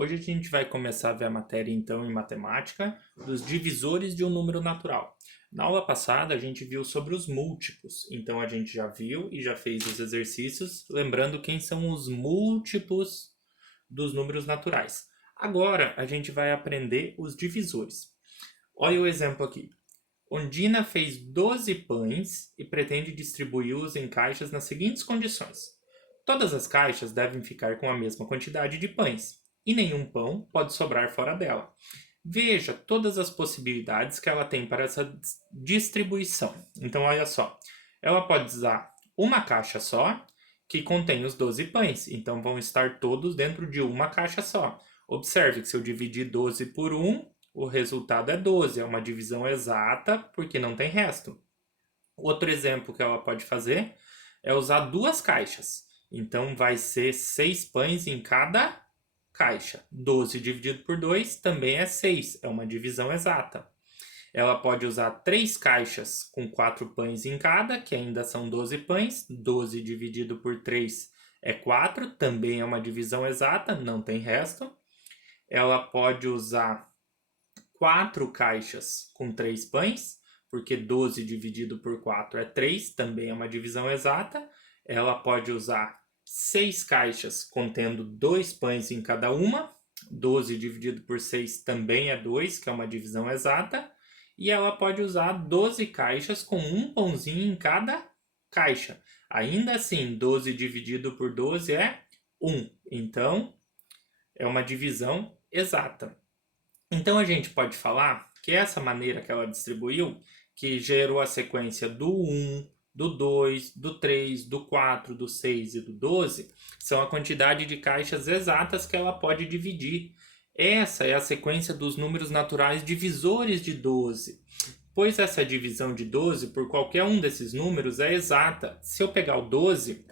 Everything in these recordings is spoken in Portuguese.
Hoje a gente vai começar a ver a matéria, então, em matemática, dos divisores de um número natural. Na aula passada, a gente viu sobre os múltiplos. Então, a gente já viu e já fez os exercícios, lembrando quem são os múltiplos dos números naturais. Agora, a gente vai aprender os divisores. Olha o exemplo aqui. Ondina fez 12 pães e pretende distribuí-los em caixas nas seguintes condições. Todas as caixas devem ficar com a mesma quantidade de pães, e nenhum pão pode sobrar fora dela. Veja todas as possibilidades que ela tem para essa distribuição. Então, olha só. Ela pode usar uma caixa só, que contém os 12 pães. Então, vão estar todos dentro de uma caixa só. Observe que se eu dividir 12 por 1, o resultado é 12. É uma divisão exata, porque não tem resto. Outro exemplo que ela pode fazer é usar duas caixas. Então, vai ser 6 pães em cada caixa. 12 dividido por 2 também é 6. É uma divisão exata. Ela pode usar 3 caixas com 4 pães em cada, que ainda são 12 pães. 12 dividido por 3 é 4. Também é uma divisão exata, não tem resto. Ela pode usar 4 caixas com 3 pães, porque 12 dividido por 4 é 3, também é uma divisão exata. Ela pode usar 6 caixas contendo 2 pães em cada uma. 12 dividido por 6 também é 2, que é uma divisão exata. E ela pode usar 12 caixas com um pãozinho em cada caixa. Ainda assim, 12 dividido por 12 é 1. Então, é uma divisão exata. Então, a gente pode falar que essa maneira que ela distribuiu, que gerou a sequência do 1, do 2, do 3, do 4, do 6 e do 12, são a quantidade de caixas exatas que ela pode dividir. Essa é a sequência dos números naturais divisores de 12, pois essa divisão de 12 por qualquer um desses números é exata. Se eu pegar o 12,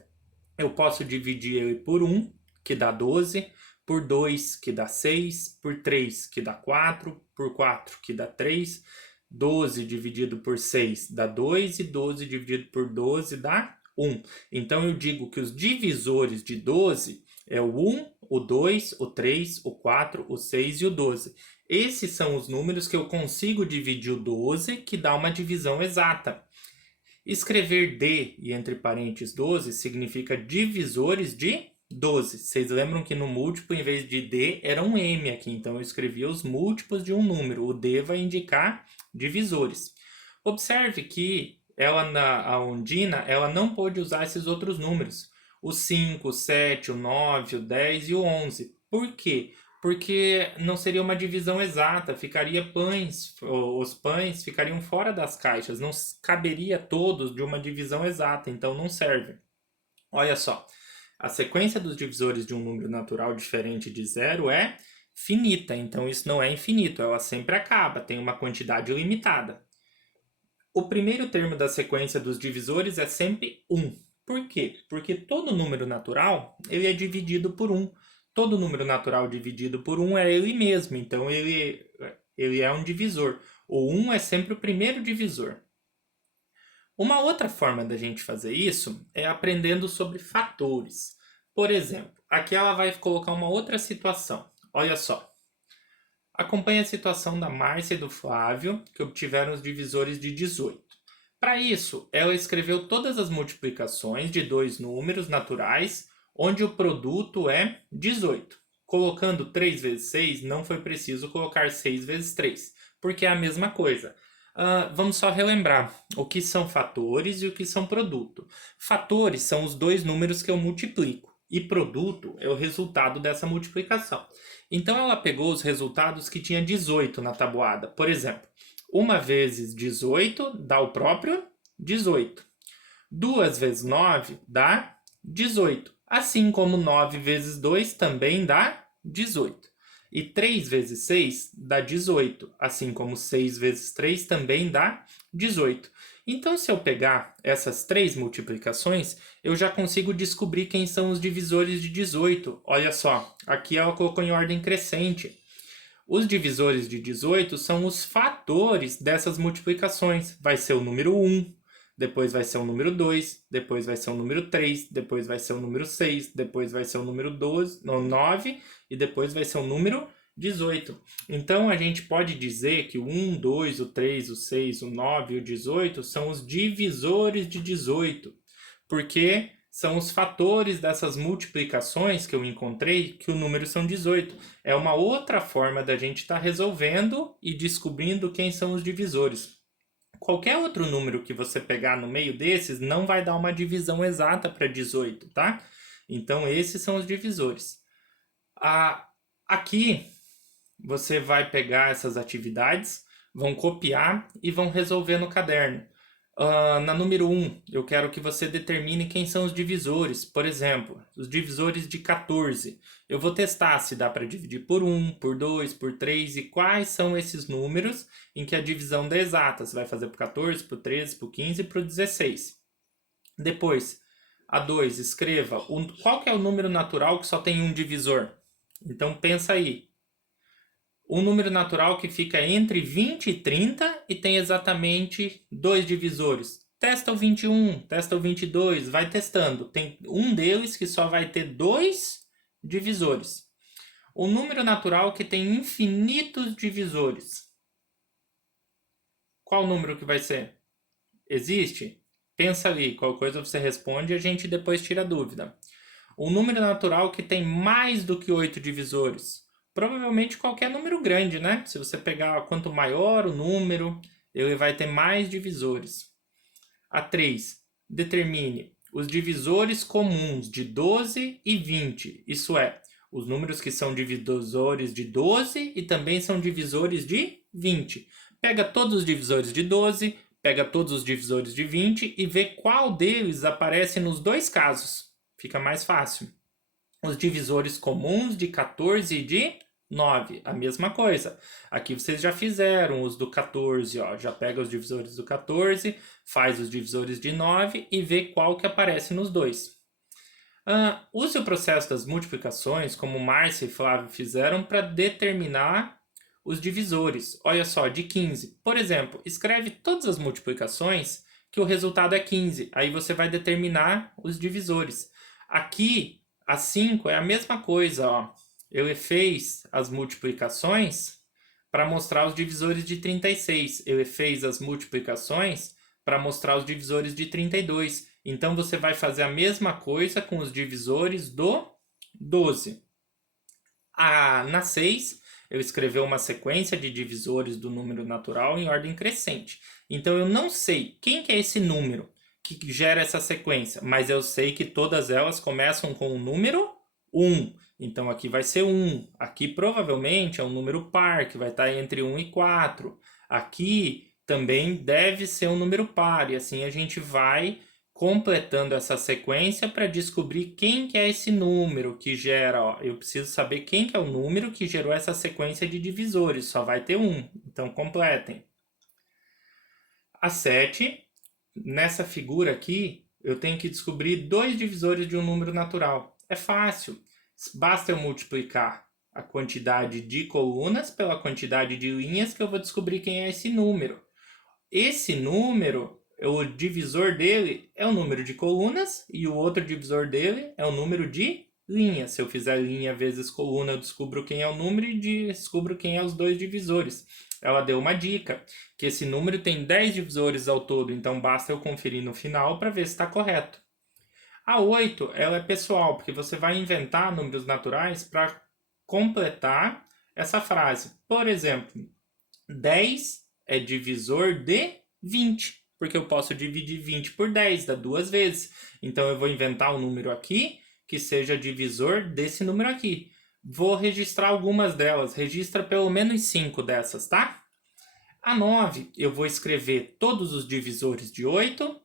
eu posso dividir ele por 1, que dá 12, por 2, que dá 6, por 3, que dá 4, por 4, que dá 3, 12 dividido por 6 dá 2 e 12 dividido por 12 dá 1. Então, eu digo que os divisores de 12 é o 1, o 2, o 3, o 4, o 6 e o 12. Esses são os números que eu consigo dividir o 12, que dá uma divisão exata. Escrever D e entre parênteses 12 significa divisores de 12. Vocês lembram que no múltiplo, em vez de D, era um M aqui. Então, eu escrevi os múltiplos de um número. O D vai indicar divisores. Observe que a Ondina, ela não pôde usar esses outros números. O 5, o 7, o 9, o 10 e o 11. Por quê? Porque não seria uma divisão exata, ficaria pães, os pães ficariam fora das caixas, não caberia todos de uma divisão exata, então não serve. Olha só, a sequência dos divisores de um número natural diferente de zero é finita, então isso não é infinito, ela sempre acaba, tem uma quantidade limitada. O primeiro termo da sequência dos divisores é sempre 1. Por quê? Porque todo número natural ele é dividido por 1. Todo número natural dividido por 1 é ele mesmo, então ele é um divisor. O 1 é sempre o primeiro divisor. Uma outra forma da gente fazer isso é aprendendo sobre fatores. Por exemplo, aqui ela vai colocar uma outra situação. Olha só. Acompanhe a situação da Márcia e do Flávio, que obtiveram os divisores de 18. Para isso, ela escreveu todas as multiplicações de dois números naturais, onde o produto é 18. Colocando 3 vezes 6, não foi preciso colocar 6 vezes 3, porque é a mesma coisa. Vamos só relembrar o que são fatores e o que são produto. Fatores são os dois números que eu multiplico, e produto é o resultado dessa multiplicação. Então, ela pegou os resultados que tinha 18 na tabuada. Por exemplo, 1 vezes 18 dá o próprio 18. 2 vezes 9 dá 18. Assim como 9 vezes 2 também dá 18. E 3 vezes 6 dá 18. Assim como 6 vezes 3 também dá 18. Então, se eu pegar essas 3 multiplicações, eu já consigo descobrir quem são os divisores de 18. Olha só, aqui ela colocou em ordem crescente. Os divisores de 18 são os fatores dessas multiplicações. Vai ser o número 1, depois vai ser o número 2, depois vai ser o número 3, depois vai ser o número 6, depois vai ser o número 12, não, 9 e depois vai ser o número 18. Então a gente pode dizer que o 1, 2, o 3, o 6, o 9 e o 18 são os divisores de 18, porque são os fatores dessas multiplicações que eu encontrei que o número são 18. É uma outra forma da gente estar resolvendo e descobrindo quem são os divisores. Qualquer outro número que você pegar no meio desses não vai dar uma divisão exata para 18, tá? Então esses são os divisores. Aqui você vai pegar essas atividades, vão copiar e vão resolver no caderno. Na número 1, eu quero que você determine quem são os divisores. Por exemplo, os divisores de 14. Eu vou testar se dá para dividir por 1, por 2, por 3 e quais são esses números em que a divisão dá exata. Você vai fazer por 14, por 13, por 15 e por 16. Depois, a 2, escreva qual que é o número natural que só tem um divisor. Então pensa aí. Um número natural que fica entre 20 e 30 e tem exatamente dois divisores. Testa o 21, testa o 22, vai testando. Tem um deles que só vai ter dois divisores. Um número natural que tem infinitos divisores. Qual número que vai ser? Existe? Pensa ali, qual coisa você responde e a gente depois tira a dúvida. Um número natural que tem mais do que 8 divisores. Provavelmente qualquer número grande, né? Se você pegar quanto maior o número, ele vai ter mais divisores. A 3. Determine os divisores comuns de 12 e 20. Isso é, os números que são divisores de 12 e também são divisores de 20. Pega todos os divisores de 12, pega todos os divisores de 20 e vê qual deles aparece nos dois casos. Fica mais fácil. Os divisores comuns de 14 e de 9, a mesma coisa. Aqui vocês já fizeram os do 14, ó. Já pega os divisores do 14, faz os divisores de 9 e vê qual que aparece nos dois. Use o processo das multiplicações, como Márcia e Flávio fizeram, para determinar os divisores. Olha só, de 15. Por exemplo, escreve todas as multiplicações que o resultado é 15. Aí você vai determinar os divisores. Aqui, a 5 é a mesma coisa, ó. Ele fez as multiplicações para mostrar os divisores de 36. Ele fez as multiplicações para mostrar os divisores de 32. Então, você vai fazer a mesma coisa com os divisores do 12. Na 6, eu escrevi uma sequência de divisores do número natural em ordem crescente. Então, eu não sei quem que é esse número que gera essa sequência, mas eu sei que todas elas começam com o número 1. Então, aqui vai ser 1. Aqui, provavelmente, é um número par, que vai estar entre 1 e 4. Aqui, também deve ser um número par. E assim, a gente vai completando essa sequência para descobrir quem que é esse número que gera. Ó, eu preciso saber quem que é o número que gerou essa sequência de divisores. Só vai ter 1. Então, completem. A 7... Nessa figura aqui, eu tenho que descobrir dois divisores de um número natural. É fácil. Basta eu multiplicar a quantidade de colunas pela quantidade de linhas que eu vou descobrir quem é esse número. Esse número, o divisor dele é o número de colunas e o outro divisor dele é o número de linhas. Se eu fizer linha vezes coluna, eu descubro quem é o número e descubro quem é os dois divisores. Ela deu uma dica, que esse número tem 10 divisores ao todo, então basta eu conferir no final para ver se está correto. A 8, ela é pessoal, porque você vai inventar números naturais para completar essa frase. Por exemplo, 10 é divisor de 20, porque eu posso dividir 20 por 10, dá duas vezes. Então eu vou inventar um número aqui que seja divisor desse número aqui. Vou registrar algumas delas, registra pelo menos 5 dessas, tá? A 9, eu vou escrever todos os divisores de 8,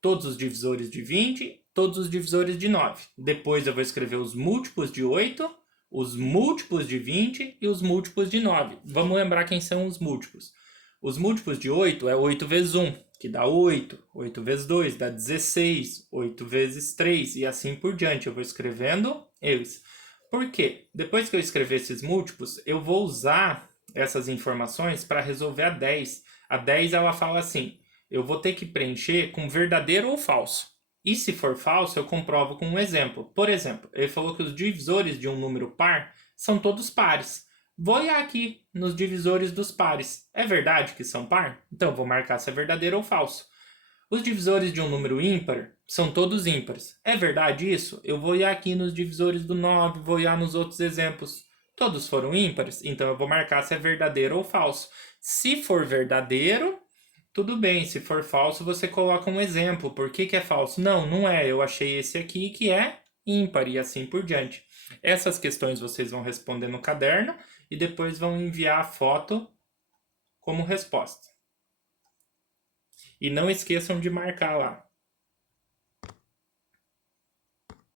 todos os divisores de 20, todos os divisores de 9. Depois eu vou escrever os múltiplos de 8, os múltiplos de 20 e os múltiplos de 9. Vamos lembrar quem são os múltiplos. Os múltiplos de 8 é 8 vezes 1, que dá 8. 8 vezes 2 dá 16. 8 vezes 3 e assim por diante. Eu vou escrevendo eles. Por quê? Depois que eu escrever esses múltiplos, eu vou usar essas informações para resolver a 10. A 10 ela fala assim: eu vou ter que preencher com verdadeiro ou falso. E se for falso, eu comprovo com um exemplo. Por exemplo, ele falou que os divisores de um número par são todos pares. Vou olhar aqui nos divisores dos pares. É verdade que são par? Então eu vou marcar se é verdadeiro ou falso. Os divisores de um número ímpar são todos ímpares. É verdade isso? Eu vou olhar aqui nos divisores do 9, vou olhar nos outros exemplos. Todos foram ímpares? Então eu vou marcar se é verdadeiro ou falso. Se for verdadeiro, tudo bem. Se for falso, você coloca um exemplo. Por que que é falso? Não, não é. Eu achei esse aqui que é ímpar e assim por diante. Essas questões vocês vão responder no caderno e depois vão enviar a foto como resposta. E não esqueçam de marcar lá.